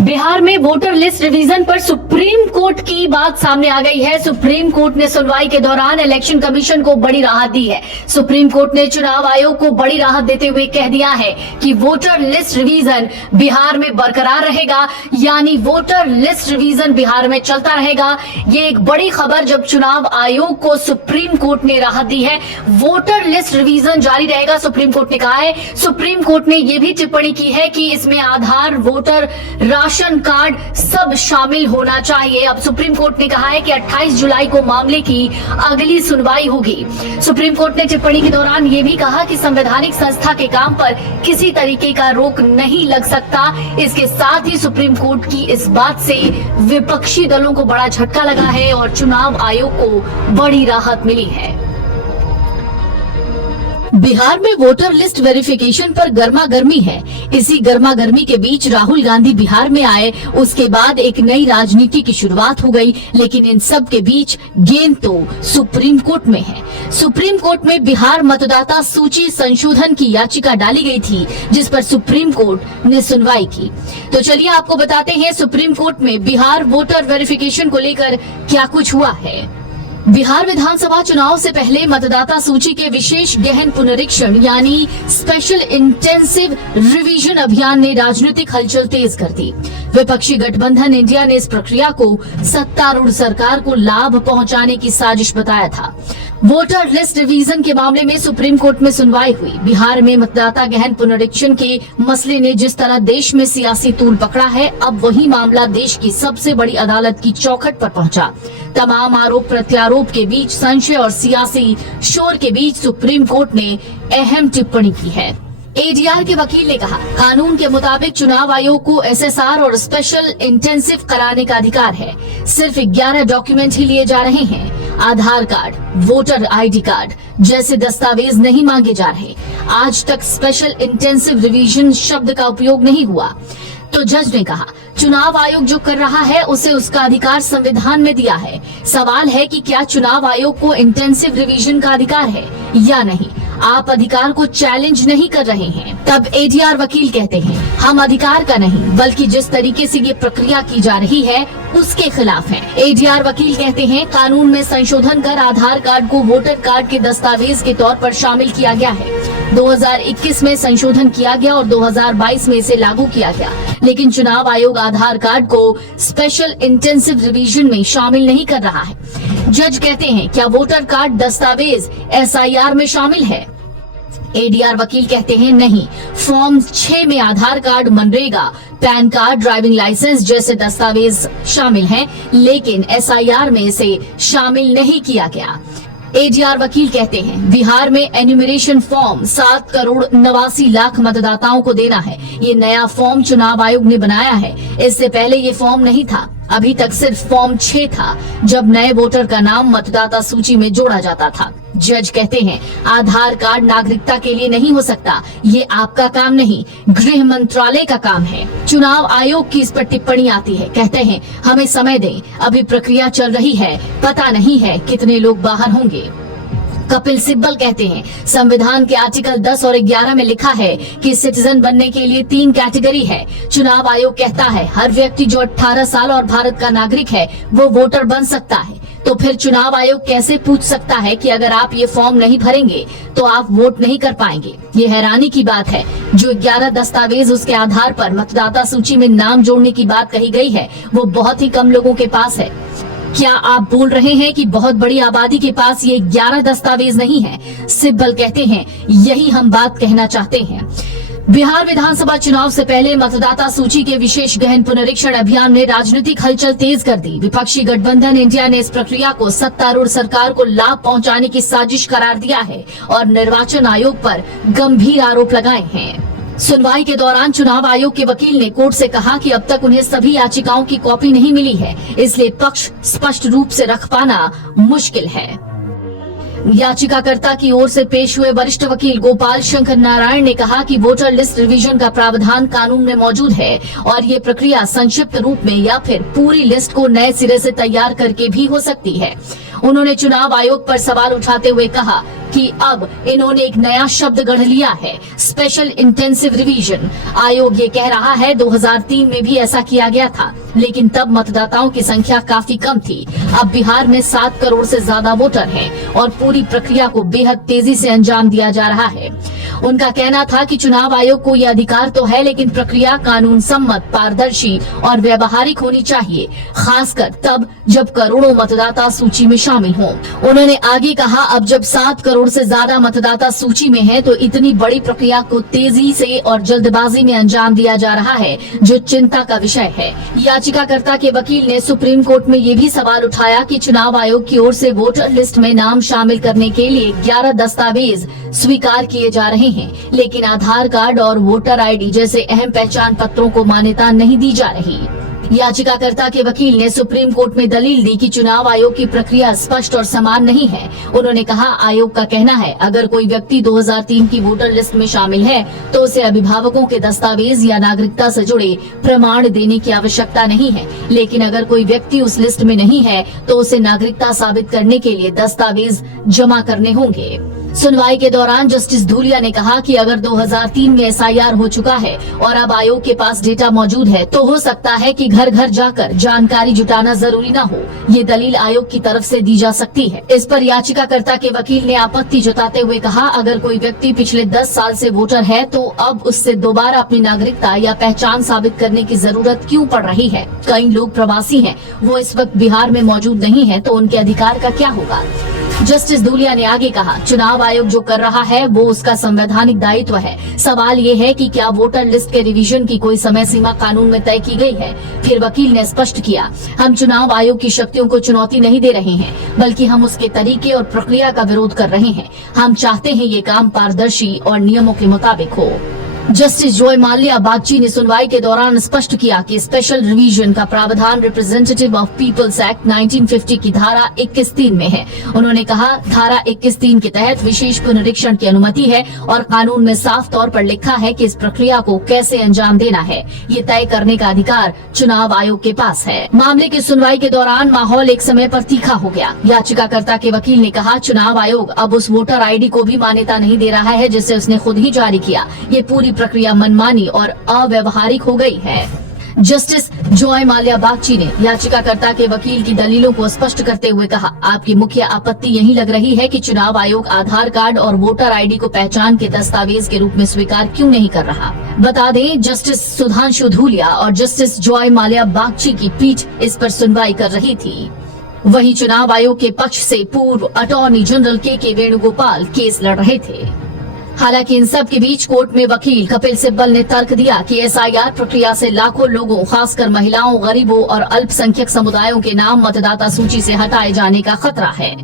बिहार में voter list revision पर supreme court की बात सामने आ गई है। सुप्रीम कोर्ट ने सुनवाई के दौरान इलेक्शन कमीशन को बड़ी राहत दी है। सुप्रीम कोर्ट ने चुनाव आयोग को बड़ी राहत देते हुए कह दिया है कि वोटर लिस्ट रिवीजन बिहार में बरकरार रहेगा, यानी वोटर लिस्ट रिवीजन बिहार में चलता रहेगा। ये एक बड़ी खबर जब चुनाव आयोग को सुप्रीम कोर्ट ने राहत दी है। वोटर लिस्ट रिवीजन जारी रहेगा, सुप्रीम कोर्ट ने कहा है। सुप्रीम कोर्ट ने यह भी टिप्पणी की है कि इसमें आधार, वोटर, राशन कार्ड सब शामिल होना चाहिए। अब सुप्रीम कोर्ट ने कहा है कि 28 जुलाई को मामले की अगली सुनवाई होगी। सुप्रीम कोर्ट ने टिप्पणी के दौरान ये भी कहा कि संवैधानिक संस्था के काम पर किसी तरीके का रोक नहीं लग सकता। इसके साथ ही सुप्रीम कोर्ट की इस बात से विपक्षी दलों को बड़ा झटका लगा है और चुनाव आयोग को बड़ी राहत मिली है। बिहार में वोटर लिस्ट वेरिफिकेशन पर गर्मा गर्मी है। इसी गर्मा गर्मी के बीच राहुल गांधी बिहार में आए, उसके बाद एक नई राजनीति की शुरुआत हो गई। लेकिन इन सब के बीच गेंद तो सुप्रीम कोर्ट में है। सुप्रीम कोर्ट में बिहार मतदाता सूची संशोधन की याचिका डाली गई थी, जिस पर सुप्रीम कोर्ट ने सुनवाई की। तो चलिए आपको बताते हैं सुप्रीम कोर्ट में बिहार वोटर वेरिफिकेशन को लेकर क्या कुछ हुआ है। बिहार विधानसभा चुनाव से पहले मतदाता सूची के विशेष गहन पुनरीक्षण यानी स्पेशल इंटेंसिव रिवीजन अभियान ने राजनीतिक हलचल तेज कर दी। विपक्षी गठबंधन इंडिया ने इस प्रक्रिया को सत्तारूढ़ सरकार को लाभ पहुंचाने की साजिश बताया था। वोटर लिस्ट रिवीजन के मामले में सुप्रीम कोर्ट में सुनवाई हुई। बिहार में मतदाता गहन पुनरीक्षण के मसले ने जिस तरह देश में सियासी तूल पकड़ा है, अब वही मामला देश की सबसे बड़ी अदालत की चौखट पर पहुंचा। तमाम आरोप प्रत्यारोप के बीच, संशय और सियासी शोर के बीच सुप्रीम कोर्ट ने अहम टिप्पणी की है। एडीआर के वकील ने कहा, कानून के मुताबिक चुनाव आयोग को एसएसआर और स्पेशल इंटेंसिव कराने का अधिकार है। सिर्फ 11 डॉक्यूमेंट ही लिए जा रहे हैं। आधार कार्ड, वोटर आईडी कार्ड जैसे दस्तावेज नहीं मांगे जा रहे। आज तक स्पेशल इंटेंसिव रिवीजन शब्द का उपयोग नहीं हुआ। तो जज ने कहा, चुनाव आयोग जो कर रहा है उसे उसका अधिकार संविधान में दिया है। सवाल है कि क्या चुनाव आयोग को इंटेंसिव रिवीजन का अधिकार है या नहीं। आप अधिकार को चैलेंज नहीं कर रहे हैं। तब एडीआर वकील कहते हैं, हम अधिकार का नहीं बल्कि जिस तरीके से ये प्रक्रिया की जा रही है उसके खिलाफ हैं। एडीआर वकील कहते हैं, कानून में संशोधन कर आधार कार्ड को वोटर कार्ड के दस्तावेज के तौर पर शामिल किया गया है। 2021 में संशोधन किया गया और 2022 में इसे लागू किया गया, लेकिन चुनाव आयोग आधार कार्ड को स्पेशल इंटेंसिव रिवीजन में शामिल नहीं कर रहा है। जज कहते हैं, क्या वोटर कार्ड दस्तावेज एसआईआर में शामिल है? एडीआर वकील कहते हैं, नहीं। फॉर्म 6 में Aadhaar card, MNREGA, PAN card, driving licence जैसे दस्तावेज शामिल हैं, लेकिन एसआईआर में इसे शामिल नहीं किया गया। एडीआर वकील कहते हैं, बिहार में एन्यूमरेशन फॉर्म 7,89,00,000 मतदाताओं को देना है। ये नया फॉर्म चुनाव आयोग ने बनाया है। इससे पहले ये फॉर्म नहीं था। अभी तक सिर्फ फॉर्म 6 था, जब नए वोटर का नाम मतदाता सूची में जोड़ा जाता था। जज कहते हैं, आधार कार्ड नागरिकता के लिए नहीं हो सकता। ये आपका काम नहीं, गृह मंत्रालय का काम है। चुनाव आयोग की इस पर टिप्पणी आती है। कहते हैं, हमें समय दें, अभी प्रक्रिया चल रही है, पता नहीं है कितने लोग बाहर होंगे। कपिल सिब्बल कहते हैं, संविधान के आर्टिकल 10 और 11 में लिखा है कि सिटीजन बनने के लिए 3 कैटेगरी है। चुनाव आयोग कहता है, हर व्यक्ति जो 18 साल और भारत का नागरिक है वो वोटर बन सकता है। तो फिर चुनाव आयोग कैसे पूछ सकता है कि अगर आप ये फॉर्म नहीं भरेंगे तो आप वोट नहीं कर पाएंगे? ये हैरानी की बात है। जो 11 दस्तावेज उसके आधार पर मतदाता सूची में नाम जोड़ने की बात कही गई है, वो बहुत ही कम लोगों के पास है। क्या आप बोल रहे हैं कि बहुत बड़ी आबादी के पास ये 11 दस्तावेज नहीं है? सिब्बल कहते हैं, यही हम बात कहना चाहते हैं। बिहार विधानसभा चुनाव से पहले मतदाता सूची के विशेष गहन पुनरीक्षण अभियान ने राजनीतिक हलचल तेज कर दी। विपक्षी गठबंधन इंडिया ने इस प्रक्रिया को सत्तारूढ़ सरकार को लाभ पहुंचाने की साजिश करार दिया है और निर्वाचन आयोग पर गंभीर आरोप लगाए हैं। सुनवाई के दौरान चुनाव आयोग के वकील ने कोर्ट से कहा कि अब तक उन्हें सभी याचिकाओं की कॉपी नहीं मिली है, इसलिए पक्ष स्पष्ट रूप से रख पाना मुश्किल है। याचिकाकर्ता की ओर से पेश हुए वरिष्ठ वकील गोपाल शंकर नारायण ने कहा कि वोटर लिस्ट रिवीजन का प्रावधान कानून में मौजूद है और ये प्रक्रिया संक्षिप्त रूप में या फिर पूरी लिस्ट को नए सिरे से तैयार करके भी हो सकती है। उन्होंने चुनाव आयोग पर सवाल उठाते हुए कहा कि अब इन्होंने एक नया शब्द गढ़ लिया है, स्पेशल इंटेंसिव रिवीजन। आयोग ये कह रहा है 2003 में भी ऐसा किया गया था, लेकिन तब मतदाताओं की संख्या काफी कम थी। अब बिहार में 7 करोड़ से ज्यादा वोटर हैं और पूरी प्रक्रिया को बेहद तेजी से अंजाम दिया जा रहा है। उनका कहना था कि चुनाव आयोग को यह अधिकार तो है, लेकिन प्रक्रिया कानून सम्मत, पारदर्शी और व्यवहारिक होनी चाहिए, खासकर तब जब करोड़ों मतदाता सूची में शामिल हों। उन्होंने आगे कहा, अब जब 7 करोड़ से ज्यादा मतदाता सूची में हैं, तो इतनी बड़ी प्रक्रिया को तेजी से और जल्दबाजी में अंजाम दिया जा रहा है, जो चिंता का विषय है। याचिकाकर्ता के वकील ने सुप्रीम कोर्ट में ये भी सवाल उठाया कि चुनाव आयोग की ओर से वोटर लिस्ट में नाम शामिल करने के लिए 11 दस्तावेज स्वीकार किए जा रहे हैं, लेकिन आधार कार्ड और वोटर आईडी जैसे अहम पहचान पत्रों को मान्यता नहीं दी जा रही। याचिकाकर्ता के वकील ने सुप्रीम कोर्ट में दलील दी कि चुनाव आयोग की प्रक्रिया स्पष्ट और समान नहीं है। उन्होंने कहा, आयोग का कहना है, अगर कोई व्यक्ति 2003 की वोटर लिस्ट में शामिल है तो उसे अभिभावकों के दस्तावेज या नागरिकता से जुड़े प्रमाण देने की आवश्यकता नहीं है, लेकिन अगर कोई व्यक्ति उस लिस्ट में नहीं है तो उसे नागरिकता साबित करने के लिए दस्तावेज जमा करने होंगे। सुनवाई के दौरान जस्टिस धूलिया ने कहा कि अगर 2003 में एसआईआर हो चुका है और अब आयोग के पास डेटा मौजूद है, तो हो सकता है कि घर घर जाकर जानकारी जुटाना जरूरी न हो। ये दलील आयोग की तरफ से दी जा सकती है। इस पर याचिकाकर्ता के वकील ने आपत्ति जताते हुए कहा, अगर कोई व्यक्ति पिछले 10 साल से वोटर है तो अब उससे दोबारा अपनी नागरिकता या पहचान साबित करने की जरूरत क्यों पड़ रही है? कई लोग प्रवासी हैं, वो इस वक्त बिहार में मौजूद नहीं है, तो उनके अधिकार का क्या होगा? जस्टिस धूलिया ने आगे कहा, चुनाव आयोग जो कर रहा है वो उसका संवैधानिक दायित्व है। सवाल ये है कि क्या वोटर लिस्ट के रिवीजन की कोई समय सीमा कानून में तय की गई है? फिर वकील ने स्पष्ट किया, हम चुनाव आयोग की शक्तियों को चुनौती नहीं दे रहे हैं, बल्कि हम उसके तरीके और प्रक्रिया का विरोध कर रहे हैं। हम चाहते हैं ये काम पारदर्शी और नियमों के मुताबिक हो। जस्टिस जॉय माल्या बागची ने सुनवाई के दौरान स्पष्ट किया कि स्पेशल रिवीजन का प्रावधान रिप्रेजेंटेटिव ऑफ पीपल्स एक्ट 1950 की धारा 21(3) में है। उन्होंने कहा, धारा 21(3) के तहत विशेष पुनरीक्षण की अनुमति है और कानून में साफ तौर पर लिखा है कि इस प्रक्रिया को कैसे अंजाम देना है, ये तय करने का अधिकार चुनाव आयोग के पास है। मामले की सुनवाई के दौरान माहौल एक समय पर तीखा हो गया। याचिकाकर्ता के वकील ने कहा, चुनाव आयोग अब उस वोटर आईडी को भी मान्यता नहीं दे रहा है जिसे उसने खुद ही जारी किया। ये पूरी प्रक्रिया मनमानी और अव्यवहारिक हो गई है। जस्टिस जॉय माल्या बागची ने याचिकाकर्ता के वकील की दलीलों को स्पष्ट करते हुए कहा, आपकी मुख्य आपत्ति यही लग रही है कि चुनाव आयोग आधार कार्ड और वोटर आईडी को पहचान के दस्तावेज के रूप में स्वीकार क्यों नहीं कर रहा। बता दें, जस्टिस सुधांशु धूलिया और जस्टिस जॉय माल्या बागची की पीठ इस पर सुनवाई कर रही थी। वहीं चुनाव आयोग के पक्ष से पूर्व अटॉर्नी जनरल के वेणुगोपाल केस लड़ रहे थे। हालांकि इन सब के बीच कोर्ट में वकील कपिल सिब्बल ने तर्क दिया कि एसआईआर प्रक्रिया से लाखों लोगों, खासकर महिलाओं, गरीबों और अल्पसंख्यक समुदायों के नाम मतदाता सूची से हटाए जाने का खतरा है।